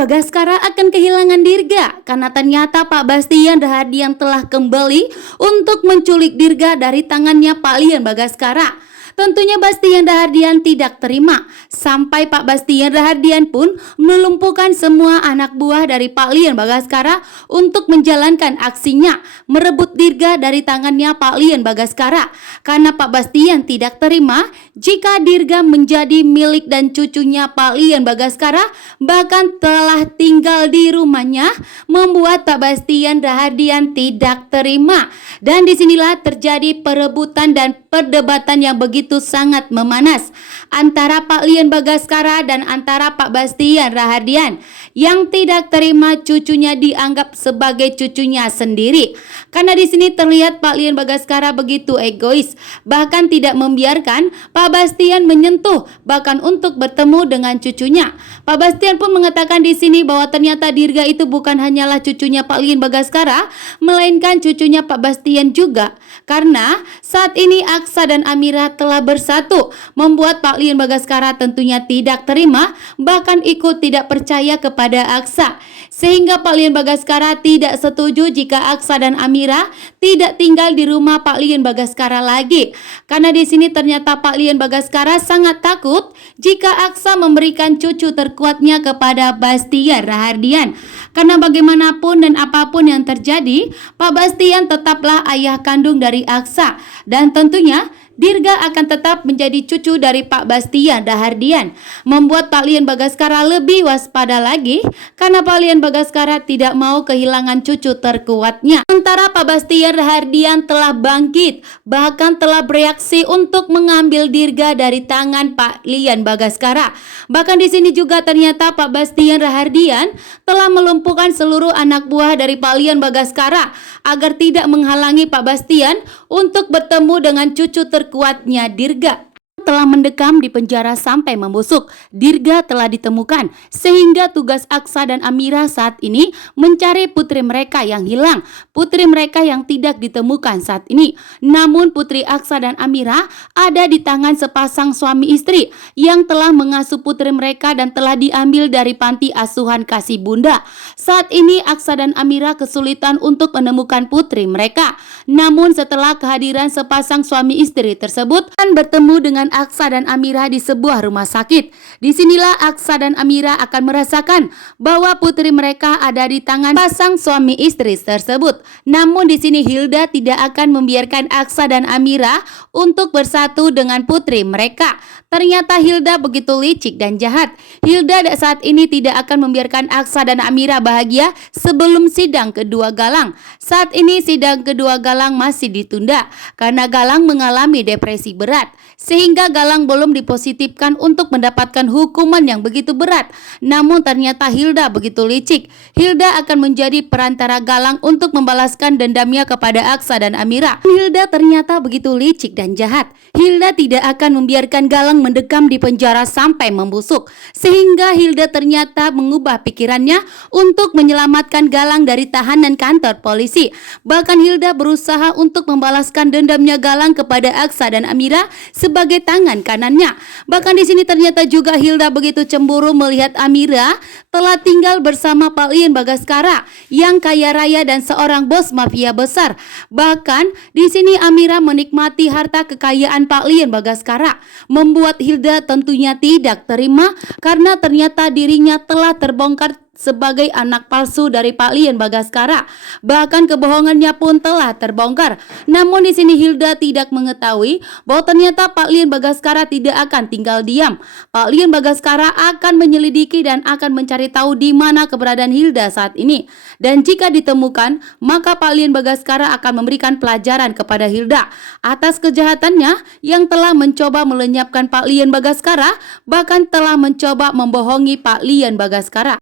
Bagaskara akan kehilangan Dirga karena ternyata Pak Bastian Rahardian telah kembali untuk menculik Dirga dari tangannya Pak Lian Bagaskara. Tentunya Bastian Rahardian tidak terima, sampai Pak Bastian Rahardian pun melumpuhkan semua anak buah dari Pak Lian Bagaskara untuk menjalankan aksinya merebut Dirga dari tangannya Pak Lian Bagaskara. Karena Pak Bastian tidak terima jika Dirga menjadi milik dan cucunya Pak Lian Bagaskara, bahkan telah tinggal di rumahnya, membuat Pak Bastian Rahardian tidak terima. Dan disinilah terjadi perebutan dan perdebatan yang begitu sangat memanas antara Pak Lian Bagaskara dan antara Pak Bastian Rahardian yang tidak terima cucunya dianggap sebagai cucunya sendiri. Karena di sini terlihat Pak Lian Bagaskara begitu egois, bahkan tidak membiarkan Pak Bastian menyentuh bahkan untuk bertemu dengan cucunya. Pak Bastian pun mengatakan di sini bahwa ternyata Dirga itu bukan hanyalah cucunya Pak Lian Bagaskara, melainkan cucunya Pak Bastian juga. Karena saat ini Aksa dan Amira telah bersatu, membuat Pak Lian Bagaskara tentunya tidak terima, bahkan ikut tidak percaya kepada Aksa. Sehingga Pak Lian Bagaskara tidak setuju jika Aksa dan Amira tidak tinggal di rumah Pak Lian Bagaskara lagi. Karena di sini ternyata Pak Lian Bagaskara sangat takut jika Aksa memberikan cucu terkuatnya kepada Bastian Rahardian. Karena bagaimanapun dan apapun yang terjadi, Pak Bastian tetaplah ayah kandung dari Aksa, dan tentunya Dirga akan tetap menjadi cucu dari Pak Bastian Rahardian, membuat Pak Lian Bagaskara lebih waspada lagi karena Pak Lian Bagaskara tidak mau kehilangan cucu terkuatnya. Sementara Pak Bastian Rahardian telah bangkit, bahkan telah bereaksi untuk mengambil Dirga dari tangan Pak Lian Bagaskara. Bahkan di sini juga ternyata Pak Bastian Rahardian telah melumpuhkan seluruh anak buah dari Pak Lian Bagaskara agar tidak menghalangi Pak Bastian untuk bertemu dengan cucu terkuatnya Dirga. Telah mendekam di penjara sampai membusuk. Dirga telah ditemukan, sehingga tugas Aksa dan Amira saat ini mencari putri mereka yang hilang, putri mereka yang tidak ditemukan saat ini. Namun putri Aksa dan Amira ada di tangan sepasang suami istri yang telah mengasuh putri mereka dan telah diambil dari panti asuhan Kasih Bunda. Saat ini Aksa dan Amira kesulitan untuk menemukan putri mereka. Namun setelah kehadiran sepasang suami istri tersebut dan bertemu dengan Aksa dan Amira di sebuah rumah sakit, disinilah Aksa dan Amira akan merasakan bahwa putri mereka ada di tangan pasang suami istri tersebut. Namun di sini Hilda tidak akan membiarkan Aksa dan Amira untuk bersatu dengan putri mereka. Ternyata Hilda begitu licik dan jahat. Hilda saat ini tidak akan membiarkan Aksa dan Amira bahagia sebelum sidang kedua Galang. Saat ini sidang kedua Galang masih ditunda karena Galang mengalami depresi berat, sehingga Galang belum dipositifkan untuk mendapatkan hukuman yang begitu berat. Namun ternyata Hilda begitu licik. Hilda akan menjadi perantara Galang untuk membalaskan dendamnya kepada Aksa dan Amira. Hilda ternyata begitu licik dan jahat. Hilda tidak akan membiarkan Galang mendekam di penjara sampai membusuk, sehingga Hilda ternyata mengubah pikirannya untuk menyelamatkan Galang dari tahanan kantor polisi. Bahkan Hilda berusaha untuk membalaskan dendamnya Galang kepada Aksa dan Amira sebagai tangan kanannya. Bahkan di sini ternyata juga Hilda begitu cemburu melihat Amira telah tinggal bersama Pak Lian Bagaskara yang kaya raya dan seorang bos mafia besar. Bahkan di sini Amira menikmati harta kekayaan Pak Lian Bagaskara, membuat Hilda tentunya tidak terima karena ternyata dirinya telah terbongkar sebagai anak palsu dari Pak Lian Bagaskara. Bahkan kebohongannya pun telah terbongkar. Namun di sini Hilda tidak mengetahui bahwa ternyata Pak Lian Bagaskara tidak akan tinggal diam. Pak Lian Bagaskara akan menyelidiki dan akan mencari tahu di mana keberadaan Hilda saat ini. Dan jika ditemukan, maka Pak Lian Bagaskara akan memberikan pelajaran kepada Hilda atas kejahatannya yang telah mencoba melenyapkan Pak Lian Bagaskara, bahkan telah mencoba membohongi Pak Lian Bagaskara.